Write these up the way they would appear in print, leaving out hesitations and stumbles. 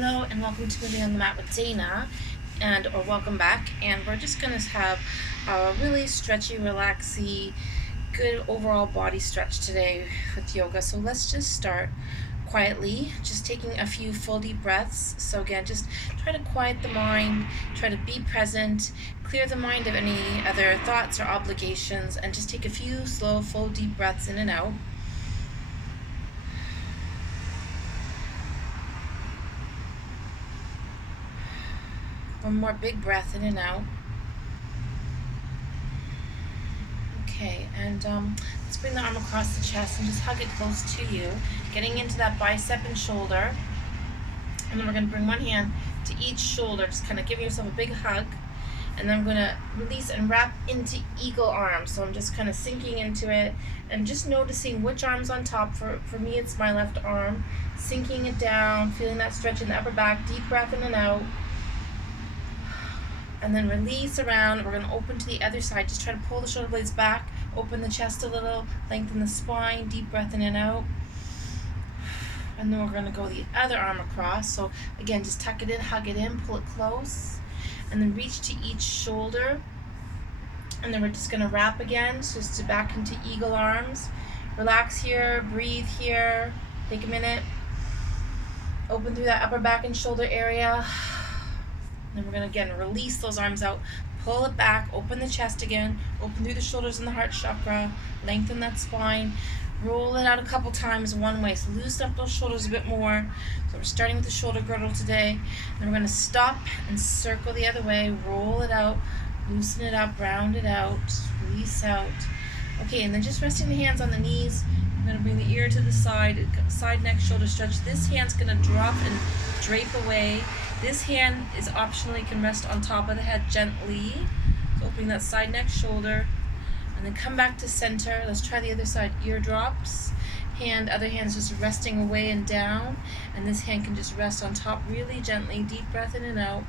Hello and welcome to Moving on the Mat with Dana, or welcome back. And we're just going to have a really stretchy, relaxy, good overall body stretch today with yoga. So let's just start quietly, just taking a few full deep breaths. So again, just try to quiet the mind, try to be present, clear the mind of any other thoughts or obligations, and just take a few slow, full deep breaths in and out. One more big breath in and out. Okay, and let's bring the arm across the chest and just hug it close to you, getting into that bicep and shoulder. And then we're going to bring one hand to each shoulder, just kind of giving yourself a big hug. And then I'm going to release and wrap into eagle arms. So I'm just kind of sinking into it and just noticing which arm's on top. For me, it's my left arm. Sinking it down, feeling that stretch in the upper back, deep breath in and out. And then release around. We're going to open to the other side. Just try to pull the shoulder blades back, open the chest a little, lengthen the spine, deep breath in and out. And then we're going to go the other arm across. So again, just tuck it in, hug it in, pull it close, and then reach to each shoulder. And then we're just going to wrap again, just to back into eagle arms. Relax here, breathe here, take a minute. Open through that upper back and shoulder area. And we're going to again release those arms out, pull it back, open the chest again, open through the shoulders and the heart chakra, lengthen that spine, roll it out a couple times one way, so loosen up those shoulders a bit more. So we're starting with the shoulder girdle today, and we're going to stop and circle the other way, roll it out, loosen it up, round it out, release out. Okay, and then just resting the hands on the knees. I'm going to bring the ear to the side, neck, shoulder stretch. This hand's going to drop and drape away. This hand is optionally can rest on top of the head gently. So opening that side, neck, shoulder, and then come back to center. Let's try the other side. Ear drops. Other hand's just resting away and down, and this hand can just rest on top really gently. Deep breath in and out.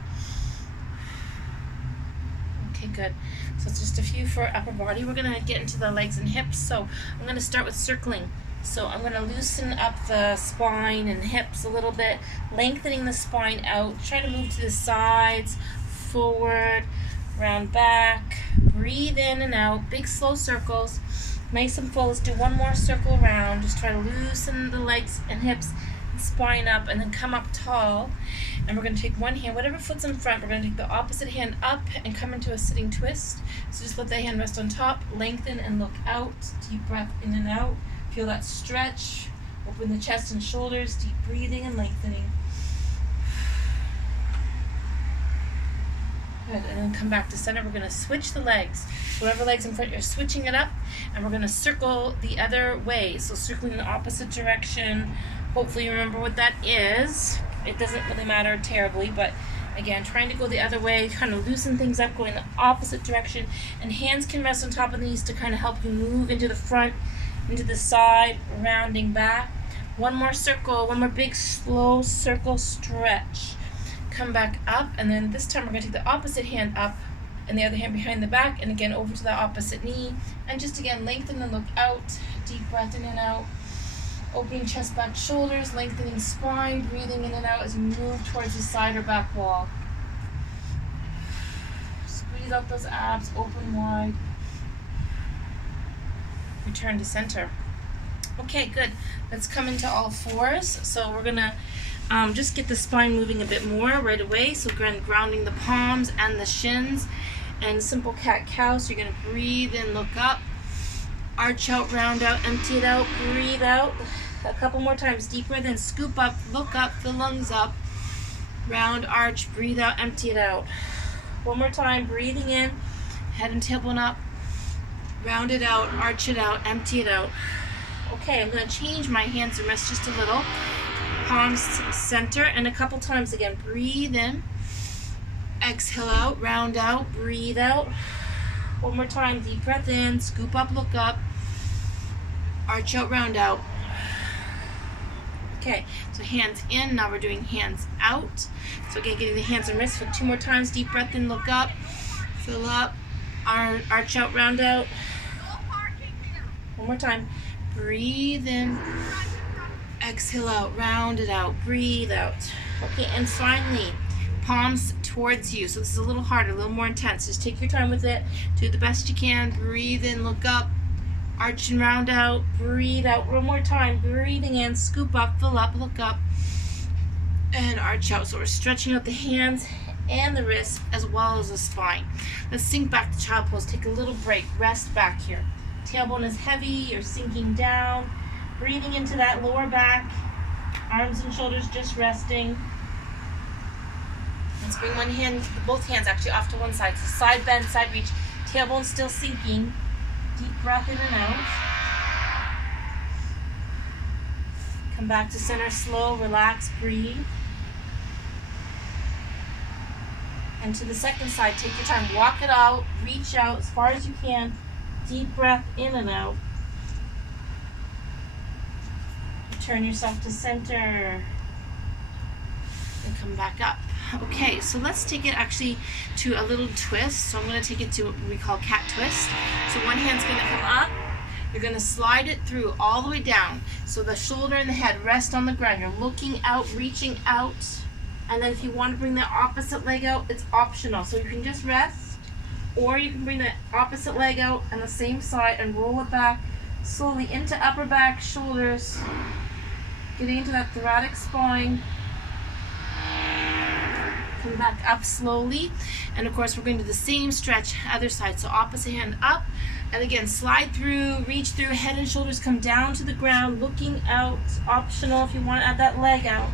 Okay, good. So it's just a few for upper body. We're going to get into the legs and hips. So I'm going to start with circling. So I'm going to loosen up the spine and hips a little bit, lengthening the spine out. Try to move to the sides, forward, round back. Breathe in and out. Big slow circles. Nice and full. Let's do one more circle around. Just try to loosen the legs and hips, spine up, and then come up tall. And we're going to take one hand, whatever foot's in front, we're going to take the opposite hand up and come into a sitting twist. So just let that hand rest on top, lengthen and look out. Deep breath in and out. Feel that stretch. Open the chest and shoulders, deep breathing and lengthening. Good, and then come back to center. We're going to switch the legs. Whatever leg's in front, you're switching it up, and we're going to circle the other way. So circling in the opposite direction. Hopefully you remember what that is. It doesn't really matter terribly, but again, trying to go the other way, kind of loosen things up, going the opposite direction, and hands can rest on top of the knees to kind of help you move into the front, into the side, rounding back. One more circle, one more big slow circle stretch. Come back up, and then this time we're going to take the opposite hand up and the other hand behind the back, and again over to the opposite knee, and just again lengthen and look out. Deep breath in and out. Opening chest, back, shoulders, lengthening spine, breathing in and out as you move towards the side or back wall. Squeeze out those abs, open wide. Return to center. Okay, good. Let's come into all fours. So we're gonna just get the spine moving a bit more right away. So grounding the palms and the shins, and simple cat-cow. So you're gonna breathe in, look up, arch out, round out, empty it out, breathe out. A couple more times, deeper, then scoop up, look up, fill lungs up, round, arch, breathe out, empty it out. One more time, breathing in, head and tailbone up, round it out, arch it out, empty it out. Okay, I'm going to change my hands and rest just a little. Palms center, and a couple times again. Breathe in, exhale out, round out, breathe out. One more time, deep breath in, scoop up, look up, arch out, round out. Okay, so hands in, now we're doing hands out. So again, getting the hands and wrists for two more times. Deep breath in, look up, fill up, arch out, round out. One more time. Breathe in, exhale out, round it out, breathe out. Okay, and finally, palms towards you. So this is a little harder, a little more intense. Just take your time with it. Do the best you can. Breathe in, look up. Arch and round out. Breathe out one more time. Breathing in, scoop up, fill up, look up. And arch out. So we're stretching out the hands and the wrists as well as the spine. Let's sink back to child pose. Take a little break. Rest back here. Tailbone is heavy. You're sinking down. Breathing into that lower back. Arms and shoulders just resting. Let's bring one hand, both hands actually off to one side. So side bend, side reach. Tailbone still sinking. Deep breath in and out. Come back to center, slow, relax, breathe. And to the second side, take your time. Walk it out, reach out as far as you can. Deep breath in and out. Return yourself to center. And come back up. Okay, so let's take it actually to a little twist. So I'm going to take it to what we call cat twist. So one hand's going to come up. You're going to slide it through all the way down. So the shoulder and the head rest on the ground. You're looking out, reaching out. And then if you want to bring the opposite leg out, it's optional. So you can just rest, or you can bring the opposite leg out on the same side and roll it back slowly into upper back, shoulders, getting into that thoracic spine. Come back up slowly. And of course, we're going to do the same stretch, other side. So opposite hand up. And again, slide through, reach through, head and shoulders come down to the ground, looking out. Optional if you want to add that leg out.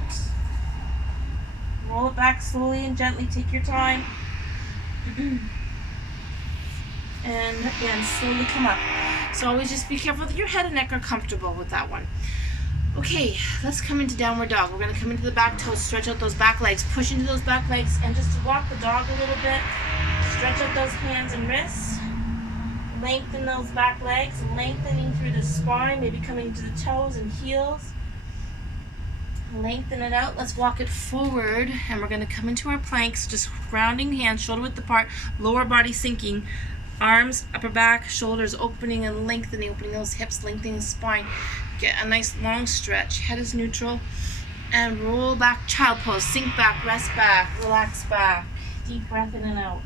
Roll it back slowly and gently. Take your time. And again, slowly come up. So always just be careful that your head and neck are comfortable with that one. Okay, let's come into downward dog. We're going to come into the back toes, stretch out those back legs, push into those back legs, and just walk the dog a little bit. Stretch out those hands and wrists. Lengthen those back legs, lengthening through the spine, maybe coming to the toes and heels. Lengthen it out. Let's walk it forward, and we're going to come into our planks, just grounding hands, shoulder width apart, lower body sinking, arms, upper back, shoulders opening and lengthening, opening those hips, lengthening the spine. Get a nice long stretch. Head is neutral, and roll back, child pose. Sink back, rest back, relax back. Deep breath in and out.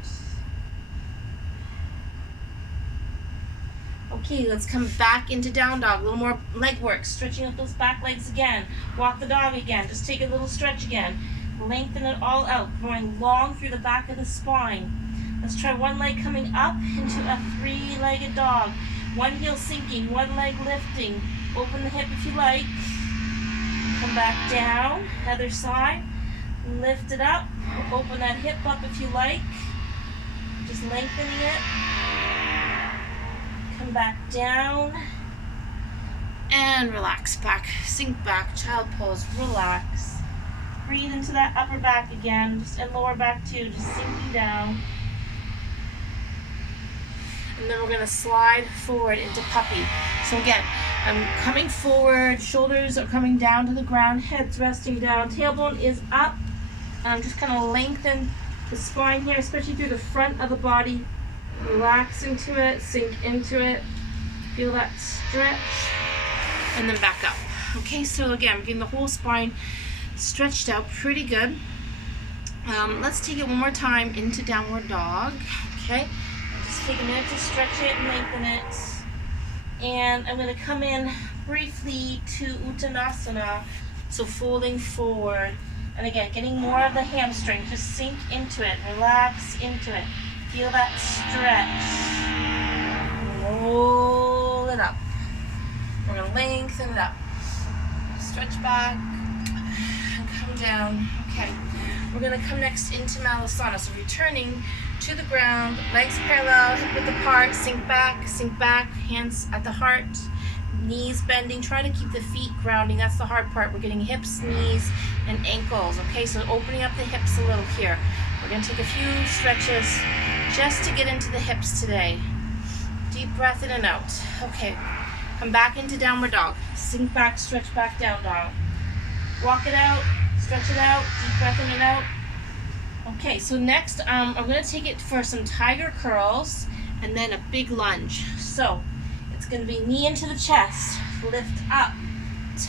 Okay, let's come back into down dog. A little more leg work, stretching out those back legs again. Walk the dog again. Just take a little stretch again. Lengthen it all out, going long through the back of the spine. Let's try one leg coming up into a three-legged dog. One heel sinking, one leg lifting. Open the hip if you like. Come back down, other side. Lift it up. Open that hip up if you like. Just lengthening it. Come back down and relax back, sink back, child pose, relax. Breathe into that upper back again, and lower back too, just sinking down. And then we're going to slide forward into puppy. So again, I'm coming forward, shoulders are coming down to the ground, head's resting down, tailbone is up, and I'm just going to lengthen the spine here, especially through the front of the body. Relax into it, sink into it, feel that stretch, and then back up. Okay, so again, we're getting the whole spine stretched out pretty good. Let's take it one more time into downward dog. Okay, just take a minute to stretch it and lengthen it. And I'm going to come in briefly to Uttanasana, so folding forward. And again, getting more of the hamstring, just sink into it, relax into it. Feel that stretch. Roll it up. We're going to lengthen it up. Stretch back and come down. Okay. We're going to come next into Malasana. So returning to the ground, legs parallel, hip width apart, sink back, hands at the heart, knees bending. Try to keep the feet grounding. That's the hard part. We're getting hips, knees, and ankles. Okay, so opening up the hips a little here. We're going to take a few stretches just to get into the hips today. Deep breath in and out. Okay, come back into downward dog. Sink back, stretch back, down dog. Walk it out, stretch it out, deep breath in and out. Okay, so next I'm going to take it for some tiger curls and then a big lunge. So it's going to be knee into the chest, lift up,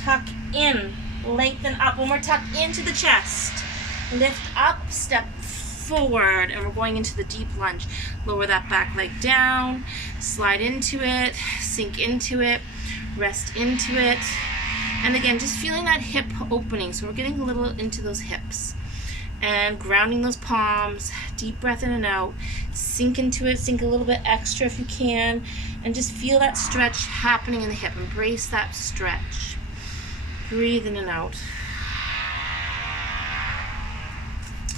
tuck in, lengthen up. One more tuck into the chest. Lift up, step forward, and we're going into the deep lunge. Lower that back leg down, slide into it, sink into it, rest into it. And again, just feeling that hip opening. So we're getting a little into those hips. And grounding those palms, deep breath in and out. Sink into it, sink a little bit extra if you can. And just feel that stretch happening in the hip. Embrace that stretch. Breathe in and out.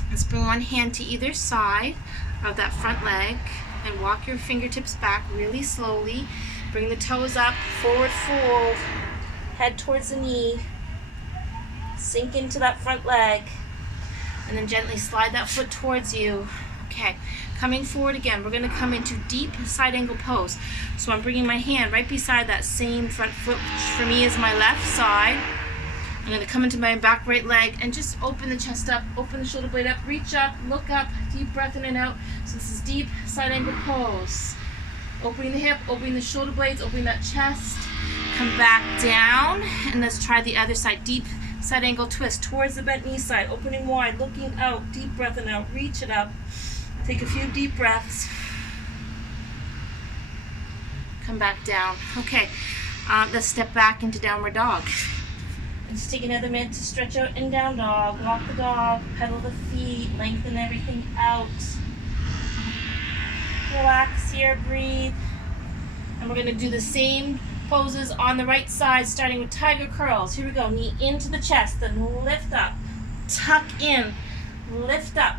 Let's bring one hand to either side of that front leg and walk your fingertips back really slowly. Bring the toes up, forward fold, head towards the knee. Sink into that front leg and then gently slide that foot towards you. Okay, coming forward again, we're going to come into deep side angle pose. So I'm bringing my hand right beside that same front foot, which for me is my left side. I'm going to come into my back right leg and just open the chest up, open the shoulder blade up, reach up, look up, deep breath in and out. So this is deep side angle pose. Opening the hip, opening the shoulder blades, opening that chest. Come back down and let's try the other side. Deep side angle twist towards the bent knee side, opening wide, looking out, deep breath in and out, reach it up. Take a few deep breaths. Come back down. Okay, let's step back into downward dog. Just take another minute to stretch out in down dog. Walk the dog, pedal the feet, lengthen everything out. Relax here, breathe. And we're going to do the same poses on the right side, starting with tiger curls. Here we go. Knee into the chest, then lift up, tuck in, lift up,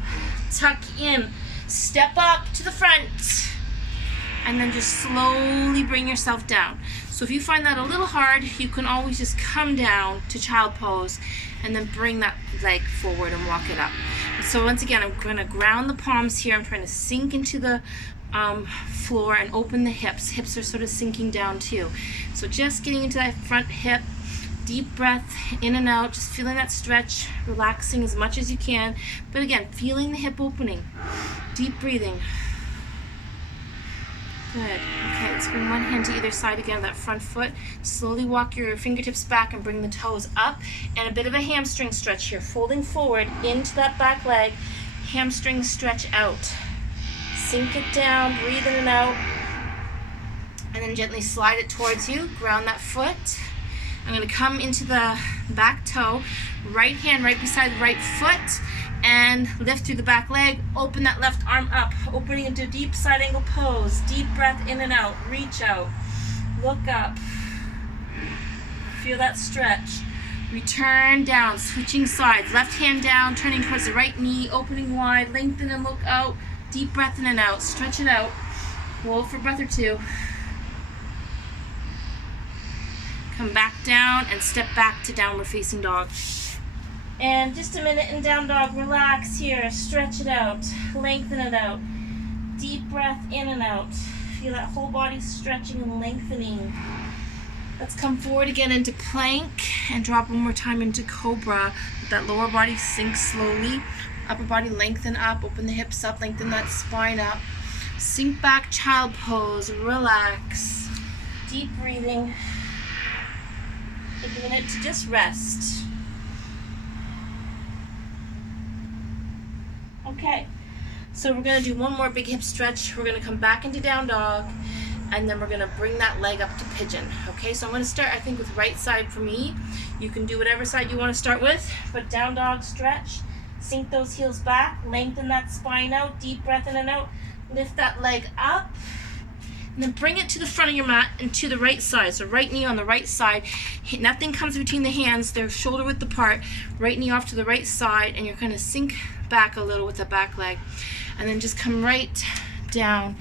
tuck in, step up to the front, and then just slowly bring yourself down. So if you find that a little hard, you can always just come down to child pose and then bring that leg forward and walk it up. So once again, I'm going to ground the palms here. I'm trying to sink into the floor and open the hips. Hips are sort of sinking down too. So just getting into that front hip, deep breath in and out, just feeling that stretch, relaxing as much as you can. But again, feeling the hip opening, deep breathing. Good. Okay, let's bring one hand to either side again of that front foot. Slowly walk your fingertips back and bring the toes up. And a bit of a hamstring stretch here. Folding forward into that back leg. Hamstring stretch out. Sink it down, breathe in and out. And then gently slide it towards you. Ground that foot. I'm going to come into the back toe. Right hand right beside the right foot. And lift through the back leg, open that left arm up, opening into deep side angle pose. Deep breath in and out, reach out, look up, feel that stretch. Return down, switching sides, left hand down, turning towards the right knee, opening wide, lengthen and look out, deep breath in and out, stretch it out, hold for a breath or two. Come back down and step back to downward facing dog. And just a minute in down dog, relax here, stretch it out, lengthen it out, deep breath in and out. Feel that whole body stretching and lengthening. Let's come forward again into plank and drop one more time into cobra. Let that lower body sink slowly, upper body lengthen up, open the hips up, lengthen that spine up. Sink back, child pose, relax. Deep breathing. Take a minute to just rest. Okay, so we're going to do one more big hip stretch. We're going to come back into down dog, and then we're going to bring that leg up to pigeon. Okay, so I'm going to start, I think, with right side for me. You can do whatever side you want to start with, but down dog stretch. Sink those heels back, lengthen that spine out, deep breath in and out. Lift that leg up, and then bring it to the front of your mat and to the right side. So right knee on the right side. Nothing comes between the hands. They're shoulder width apart. Right knee off to the right side, and you're going to sink back a little with the back leg. And then just come right down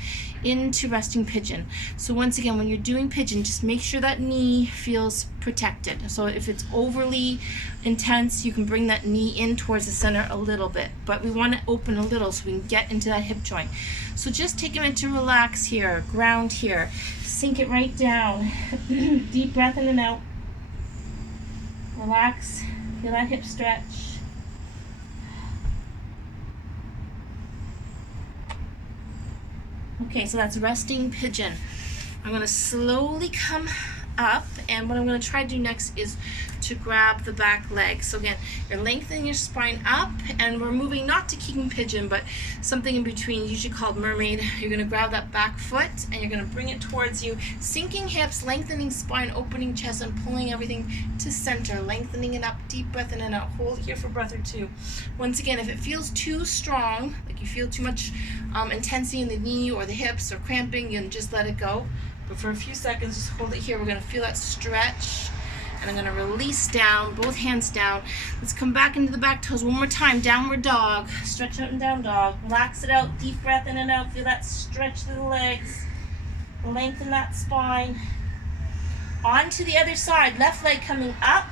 into resting pigeon. So once again, when you're doing pigeon, just make sure that knee feels protected. So if it's overly intense, you can bring that knee in towards the center a little bit, but we want to open a little so we can get into that hip joint. So just take a minute to relax here, ground here, sink it right down. Deep breath in and out. Relax, feel that hip stretch. Okay, so that's resting pigeon. I'm going to slowly come up, and what I'm going to try to do next is to grab the back leg. So again, you're lengthening your spine up, and we're moving not to king pigeon, but something in between, usually called mermaid. You're going to grab that back foot, and you're going to bring it towards you, sinking hips, lengthening spine, opening chest, and pulling everything to center, lengthening it up, deep breath in and out. Hold here for a breath or two. Once again, if it feels too strong, like you feel too much intensity in the knee or the hips or cramping, you can just let it go. But for a few seconds, just hold it here. We're going to feel that stretch. And I'm going to release down, both hands down. Let's come back into the back toes one more time. Downward dog. Stretch out and down dog. Relax it out. Deep breath in and out. Feel that stretch through the legs. Lengthen that spine. On to the other side. Left leg coming up.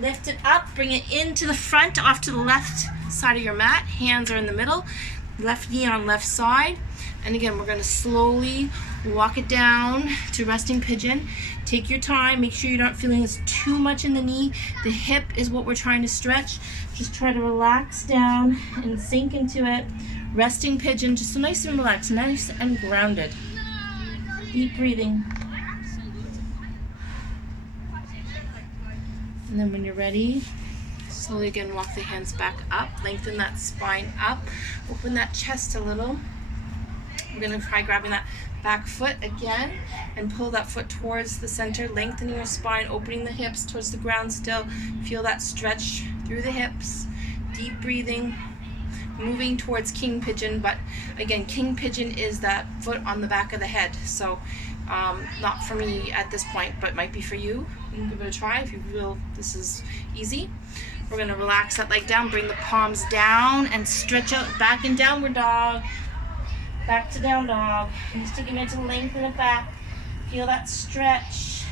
Lift it up. Bring it into the front, off to the left side of your mat. Hands are in the middle. Left knee on left side. And again, we're going to slowly walk it down to resting pigeon. Take your time. Make sure you're not feeling this too much in the knee. The hip is what we're trying to stretch. Just try to relax down and sink into it. Resting pigeon, just so nice and relaxed, nice and grounded. Deep breathing. And then when you're ready, slowly again walk the hands back up. Lengthen that spine up. Open that chest a little. We're going to try grabbing that back foot again and pull that foot towards the center, lengthening your spine, opening the hips towards the ground still. Feel that stretch through the hips. Deep breathing, moving towards king pigeon, but again, king pigeon is that foot on the back of the head. So not for me at this point, but might be for you. You can give it a try if you feel this is easy. We're going to relax that leg down, bring the palms down and stretch out back in downward dog. Back to down dog. And just take a minute to lengthen it back. Feel that stretch.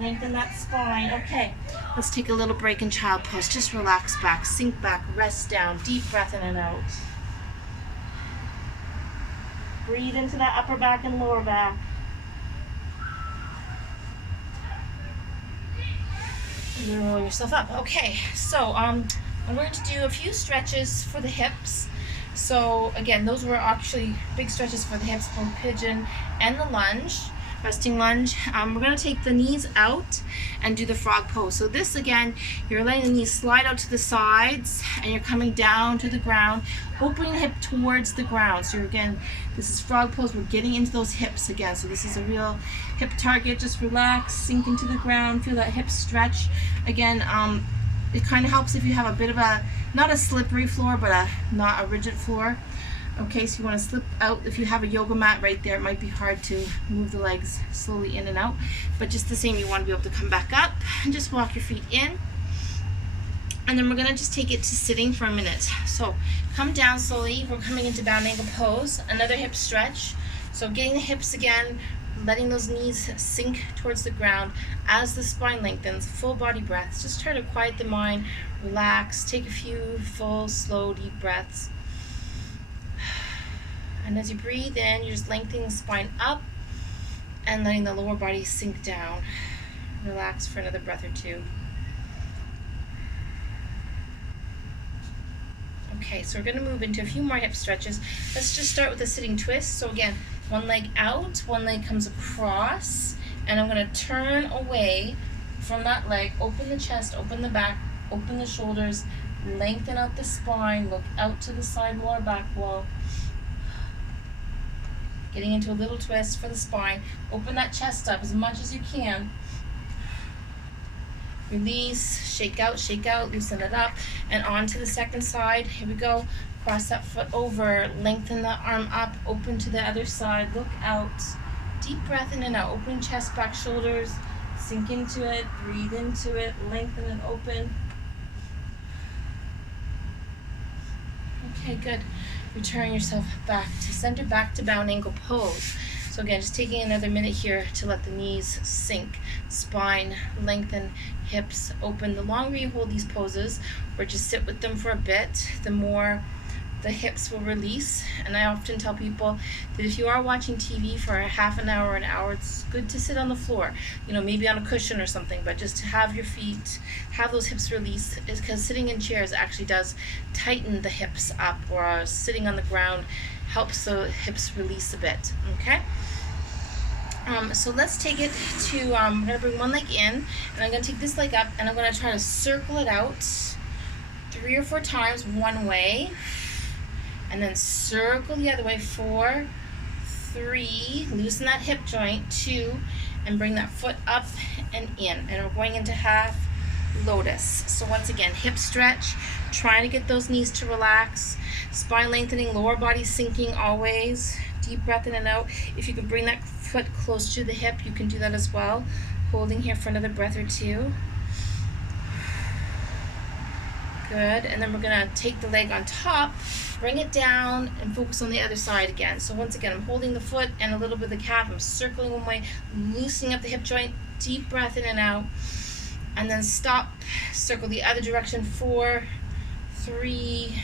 Lengthen that spine. Okay, let's take a little break in child pose. Just relax back, sink back, rest down. Deep breath in and out. Breathe into that upper back and lower back. And then roll yourself up. Okay, so I'm going to do a few stretches for the hips. So again, those were actually big stretches for the hips, both pigeon and the lunge, resting lunge. We're going to take the knees out and do the frog pose. So this again, you're letting the knees slide out to the sides and you're coming down to the ground, opening the hip towards the ground. So again, this is frog pose. We're getting into those hips again. So this is a real hip target. Just relax, sink into the ground, feel that hip stretch. Again, it kind of helps if you have a bit of a, not a slippery floor, but not a rigid floor. Okay, so you want to slip out. If you have a yoga mat right there, it might be hard to move the legs slowly in and out. But just the same, you want to be able to come back up and just walk your feet in. And then we're going to just take it to sitting for a minute. So come down slowly. We're coming into bound ankle pose. Another hip stretch. So getting the hips again, letting those knees sink towards the ground as the spine lengthens. Full body breaths. Just try to quiet the mind, relax, take a few full, slow, deep breaths. And as you breathe in, you're just lengthening the spine up and letting the lower body sink down. Relax for another breath or two. Okay, so we're going to move into a few more hip stretches. Let's just start with a sitting twist. So again, one leg out, one leg comes across, and I'm going to turn away from that leg, open the chest, open the back, open the shoulders, lengthen out the spine, look out to the side wall or back wall. Getting into a little twist for the spine. Open that chest up as much as you can. Release, shake out, loosen it up, and on to the second side. Here we go. Cross that foot over, lengthen the arm up, open to the other side, look out. Deep breath in and out, open chest, back, shoulders, sink into it, breathe into it, lengthen and open. Okay, good. Return yourself back to center, back to bound ankle pose. So again, just taking another minute here to let the knees sink, spine lengthen, hips open. The longer you hold these poses or just sit with them for a bit, the more the hips will release. And I often tell people that if you are watching TV for a half an hour, an hour, it's good to sit on the floor, maybe on a cushion or something, but just to have your feet, have those hips release, is because sitting in chairs actually does tighten the hips up, or sitting on the ground helps the hips release a bit. Okay, So let's take it to, I'm going to bring one leg in, and I'm going to take this leg up, and I'm going to try to circle it out 3 or 4 times one way, and then circle the other way, 4, 3, loosen that hip joint, 2, and bring that foot up and in, and we're going into half lotus. So once again, hip stretch, trying to get those knees to relax, spine lengthening, lower body sinking always, deep breath in and out. If you can bring that foot close to the hip, you can do that as well, holding here for another breath or 2. Good, and then we're going to take the leg on top, bring it down, and focus on the other side again. So once again, I'm holding the foot and a little bit of the calf, I'm circling one way, loosening up the hip joint, deep breath in and out, and then stop, circle the other direction, 4, 3,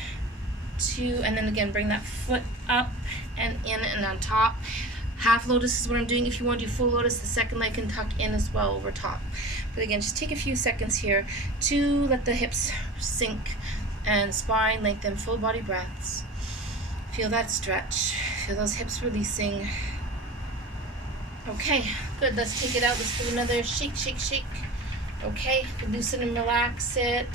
2, and then again bring that foot up and in and on top. Half lotus is what I'm doing. If you want to do full lotus, the second leg can tuck in as well over top. But again, just take a few seconds here to let the hips sink and spine lengthen, full body breaths. Feel that stretch. Feel those hips releasing. Okay, good. Let's take it out. Let's do another shake, shake, shake. Okay, loosen and relax it.